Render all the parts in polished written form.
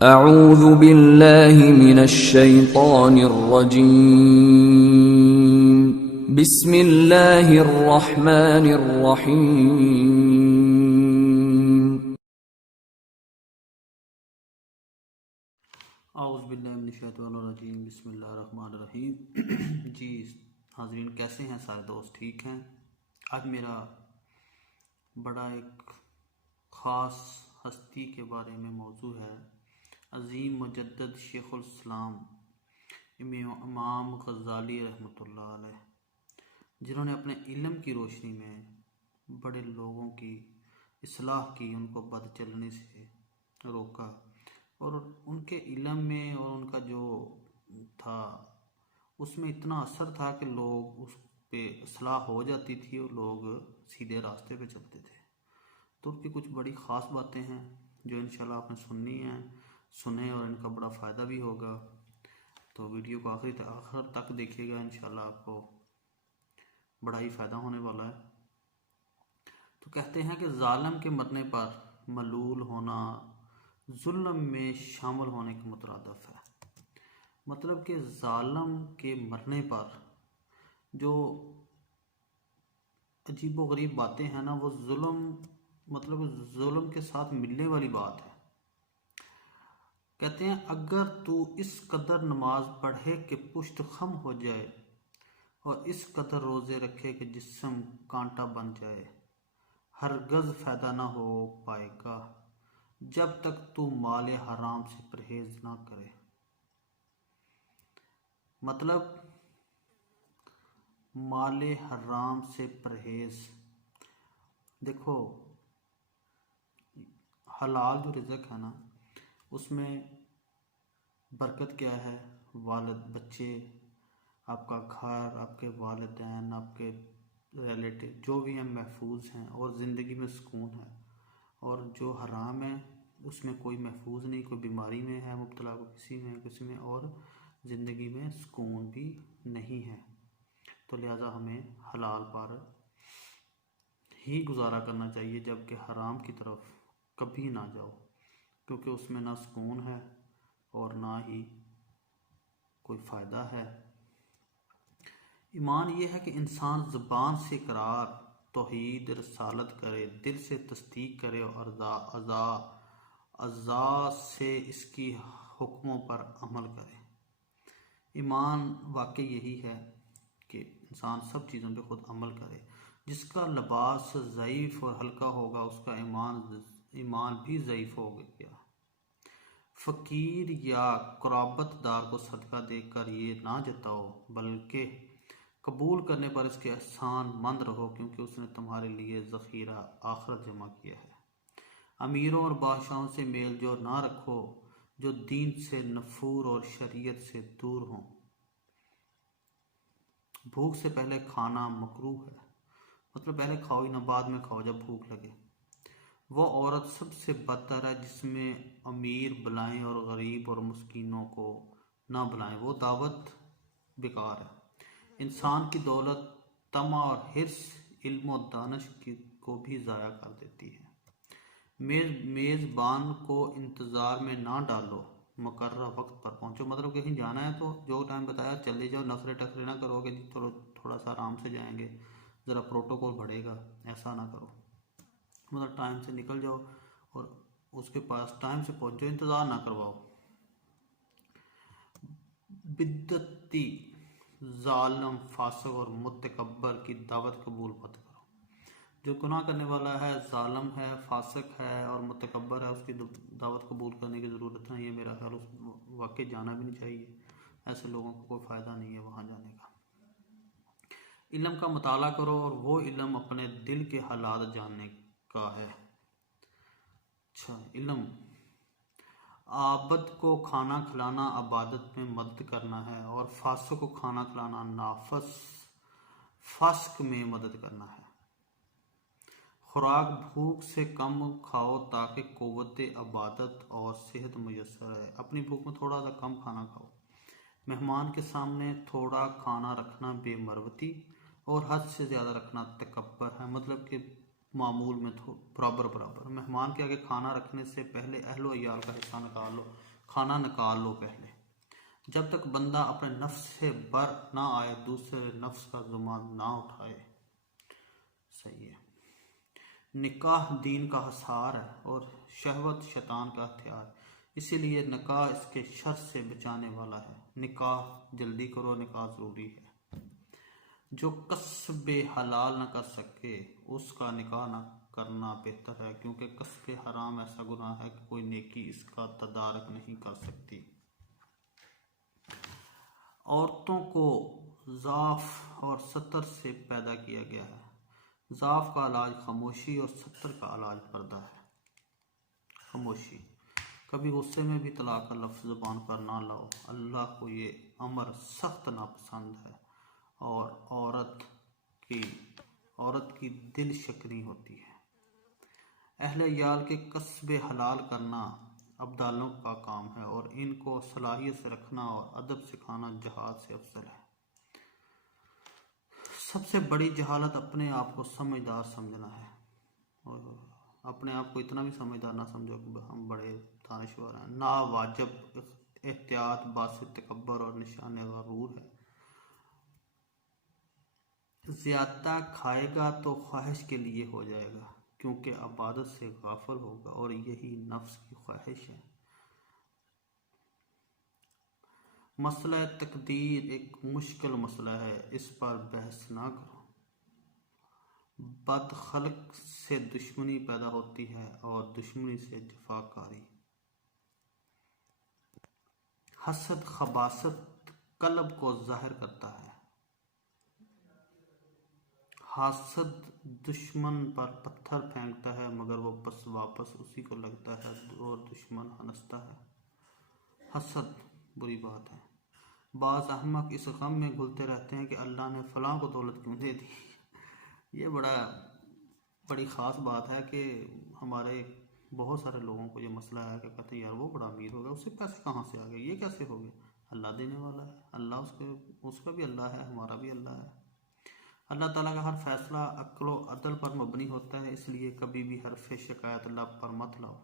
اعوذ باللہ من الشیطان الرجیم بسم اللہ الرحمن الرحیم اعوذ باللہ من الشیطان الرجیم بسم اللہ الرحمن الرحیم جی حاضرین، کیسے ہیں سارے دوست؟ ٹھیک ہیں؟ آج میرا بڑا ایک خاص ہستی کے بارے میں موضوع ہے، عظیم مجدد شیخ الاسلام امام غزالی رحمۃ اللہ علیہ، جنہوں نے اپنے علم کی روشنی میں بڑے لوگوں کی اصلاح کی، ان کو بد چلنے سے روکا، اور ان کے علم میں اور ان کا جو تھا اس میں اتنا اثر تھا کہ لوگ اس پہ اصلاح ہو جاتی تھی اور لوگ سیدھے راستے پہ چلتے تھے۔ تو ان کی کچھ بڑی خاص باتیں ہیں جو انشاءاللہ آپ نے سننی ہیں، سنیں اور ان کا بڑا فائدہ بھی ہوگا۔ تو ویڈیو کو آخر تک دیکھیے گا، انشاءاللہ آپ کو بڑا ہی فائدہ ہونے والا ہے۔ تو کہتے ہیں کہ ظالم کے مرنے پر ملول ہونا ظلم میں شامل ہونے کے مترادف ہے۔ مطلب کہ ظالم کے مرنے پر جو عجیب و غریب باتیں ہیں نا، وہ ظلم کے ساتھ ملنے والی بات ہے۔ کہتے ہیں اگر تو اس قدر نماز پڑھے کہ پشت خم ہو جائے اور اس قدر روزے رکھے کہ جسم کانٹا بن جائے، ہرگز فائدہ نہ ہو پائے گا جب تک تو مال حرام سے پرہیز نہ کرے۔ مطلب مال حرام سے پرہیز، دیکھو حلال جو رزق ہے نا، اس میں برکت کیا ہے؟ والد، بچے، آپ کا گھر، آپ کے والدین، آپ کے ریلیٹیو جو بھی ہیں محفوظ ہیں، اور زندگی میں سکون ہے۔ اور جو حرام ہے اس میں کوئی محفوظ نہیں، کوئی بیماری میں ہے مبتلا، کو کسی میں، اور زندگی میں سکون بھی نہیں ہے۔ تو لہٰذا ہمیں حلال پر ہی گزارا کرنا چاہیے، جبکہ حرام کی طرف کبھی نہ جاؤ، کیونکہ اس میں نہ سکون ہے اور نہ ہی کوئی فائدہ ہے۔ ایمان یہ ہے کہ انسان زبان سے اقرار توحید رسالت کرے، دل سے تصدیق کرے اور اعضاء سے اس کی حکموں پر عمل کرے۔ ایمان واقعی یہی ہے کہ انسان سب چیزوں پہ خود عمل کرے۔ جس کا لباس ضعیف اور ہلکا ہوگا اس کا ایمان بھی ضعیف ہو گیا۔ فقیر یا قرابت دار کو صدقہ دے کر یہ نہ جتاؤ، بلکہ قبول کرنے پر اس کے احسان مند رہو، کیونکہ اس نے تمہارے لیے ذخیرہ آخرت جمع کیا ہے۔ امیروں اور بادشاہوں سے میل جول نہ رکھو جو دین سے نفور اور شریعت سے دور ہوں۔ بھوک سے پہلے کھانا مکروہ ہے، مطلب پہلے کھاؤ ہی نہ، بعد میں کھاؤ جب بھوک لگے۔ وہ عورت سب سے بدتر ہے جس میں امیر بلائیں اور غریب اور مسکینوں کو نہ بلائیں، وہ دعوت بیکار ہے۔ انسان کی دولت طمع اور حرص علم و دانش کو بھی ضائع کر دیتی ہے۔ میزبان کو انتظار میں نہ ڈالو، مقررہ وقت پر پہنچو۔ مطلب کہیں جانا ہے تو جو ٹائم بتایا چلے جاؤ، نخرے ٹخرے نہ کرو کہ جی تھوڑا سا آرام سے جائیں گے، ذرا پروٹوکول بڑھے گا، ایسا نہ کرو۔ مطلب ٹائم سے نکل جاؤ اور اس کے پاس ٹائم سے پہنچو، انتظار نہ کرواؤ۔ بدعتی، ظالم، فاسق اور متکبر کی دعوت قبول مت کرو۔ جو گناہ کرنے والا ہے، ظالم ہے، فاسق ہے اور متکبر ہے، اس کی دعوت قبول کرنے کی ضرورت نہیں ہے۔ میرا خیال اس واقعی جانا بھی نہیں چاہیے، ایسے لوگوں کو کوئی فائدہ نہیں ہے وہاں جانے کا۔ علم کا مطالعہ کرو، اور وہ علم اپنے دل کے حالات جاننے کا ہے۔ اچھا، علم عابد کو کھانا کھلانا عبادت میں مدد کرنا ہے، اور فاسق کو کھانا کھلانا فسق میں مدد کرنا ہے۔ خوراک بھوک سے کم کھاؤ تاکہ قوت عبادت اور صحت میسر ہے۔ اپنی بھوک میں تھوڑا سا کم کھانا کھاؤ۔ مہمان کے سامنے تھوڑا کھانا رکھنا بے مروتی اور حد سے زیادہ رکھنا تکبر ہے۔ مطلب کہ معمول میں برابر برابر۔ مہمان کے آگے کھانا رکھنے سے پہلے اہل و عیال کا حصہ نکال لو، کھانا نکال لو پہلے، جب تک بندہ اپنے نفس سے بر نہ آئے، دوسرے نفس کا ذمہ نہ اٹھائے۔ صحیح ہے۔ نکاح دین کا حصار ہے اور شہوت شیطان کا ہتھیار، اسی لیے نکاح اس کے شر سے بچانے والا ہے۔ نکاح جلدی کرو، نکاح ضروری ہے۔ جو کسب حلال نہ کر سکے اس کا نکاح نہ کرنا بہتر ہے، کیونکہ کسب حرام ایسا گناہ ہے کہ کوئی نیکی اس کا تدارک نہیں کر سکتی۔ عورتوں کو ضعف اور ستر سے پیدا کیا گیا ہے۔ ضعف کا علاج خاموشی اور ستر کا علاج پردہ ہے۔ خاموشی، کبھی غصے میں بھی طلاق کا لفظ زبان پر نہ لاؤ، اللہ کو یہ امر سخت ناپسند ہے اور عورت کی دل شکنی ہوتی ہے۔ اہل عیال کے کسب حلال کرنا ابدالوں کا کام ہے اور ان کو صلاحیت سے رکھنا اور ادب سکھانا جہاد سے افضل ہے۔ سب سے بڑی جہالت اپنے آپ کو سمجھدار سمجھنا ہے، اور اپنے آپ کو اتنا بھی سمجھدار نہ سمجھو کہ ہم بڑے دانشور ہیں۔ نا واجب احتیاط باعث تکبر اور نشان غرور ہے۔ زیادہ کھائے گا تو خواہش کے لیے ہو جائے گا، کیونکہ عبادت سے غافل ہوگا اور یہی نفس کی خواہش ہے۔ مسئلہ تقدیر ایک مشکل مسئلہ ہے، اس پر بحث نہ کرو۔ بد خلق سے دشمنی پیدا ہوتی ہے اور دشمنی سے جفاکاری۔ حسد خباثت قلب کو ظاہر کرتا ہے۔ حاسد دشمن پر پتھر پھینکتا ہے مگر وہ بس واپس اسی کو لگتا ہے اور دشمن ہنستا ہے۔ حسد بری بات ہے۔ بعض احمق اس غم میں گھلتے رہتے ہیں کہ اللہ نے فلاں کو دولت کیوں دے دی۔ یہ بڑی خاص بات ہے کہ ہمارے بہت سارے لوگوں کو یہ مسئلہ ہے کہ کہتے ہیں یار وہ بڑا امیر ہو گیا، اسے پیسے کہاں سے آ گئے، یہ کیسے ہو گیا؟ اللہ دینے والا ہے، اللہ اس کا بھی اللہ ہے، ہمارا بھی اللہ ہے۔ اللہ تعالیٰ کا ہر فیصلہ عقل و عدل پر مبنی ہوتا ہے، اس لیے کبھی بھی حرف شکایت اللہ پر مت لاؤ۔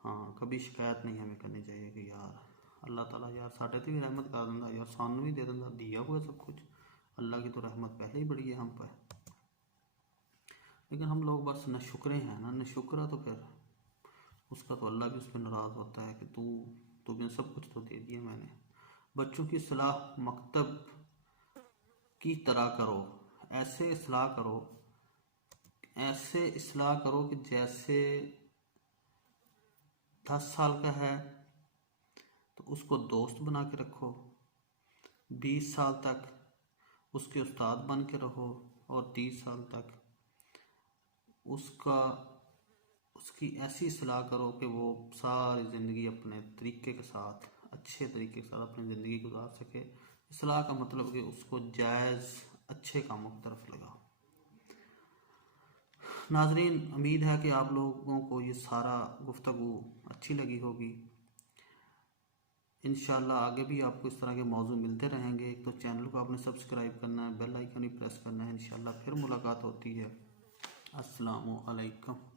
ہاں، کبھی شکایت نہیں ہمیں کرنی چاہیے کہ یار اللہ تعالیٰ یار ساڈے تے بھی رحمت کر دینا، یار سانوں بھی دے دینا، دیا ہوا سب کچھ، اللہ کی تو رحمت پہلے ہی بڑی ہے ہم پہ۔ لیکن ہم لوگ بس نہ شکرے ہیں نہ شکرہ، تو پھر اس کا تو اللہ بھی اس پہ ناراض ہوتا ہے کہ تو بھی سب کچھ تو دے دیا میں نے۔ بچوں کی اصلاح مکتب کی طرح کرو، ایسے اصلاح کرو کہ جیسے 10 سال کا ہے تو اس کو دوست بنا کے رکھو، 20 سال تک اس کے استاد بن کے رہو، اور 30 سال تک اس کی ایسی اصلاح کرو کہ وہ ساری زندگی اپنے طریقے کے ساتھ، اچھے طریقے کے ساتھ اپنی زندگی گزار سکے۔ اصلاح کا مطلب کہ اس کو جائز اچھے کاموں کی طرف لگاؤ۔ ناظرین، امید ہے کہ آپ لوگوں کو یہ سارا گفتگو اچھی لگی ہوگی۔ انشاءاللہ آگے بھی آپ کو اس طرح کے موضوع ملتے رہیں گے۔ ایک تو چینل کو آپ نے سبسکرائب کرنا ہے، بیل آئیکن بھی پریس کرنا ہے۔ انشاءاللہ پھر ملاقات ہوتی ہے۔ السلام علیکم۔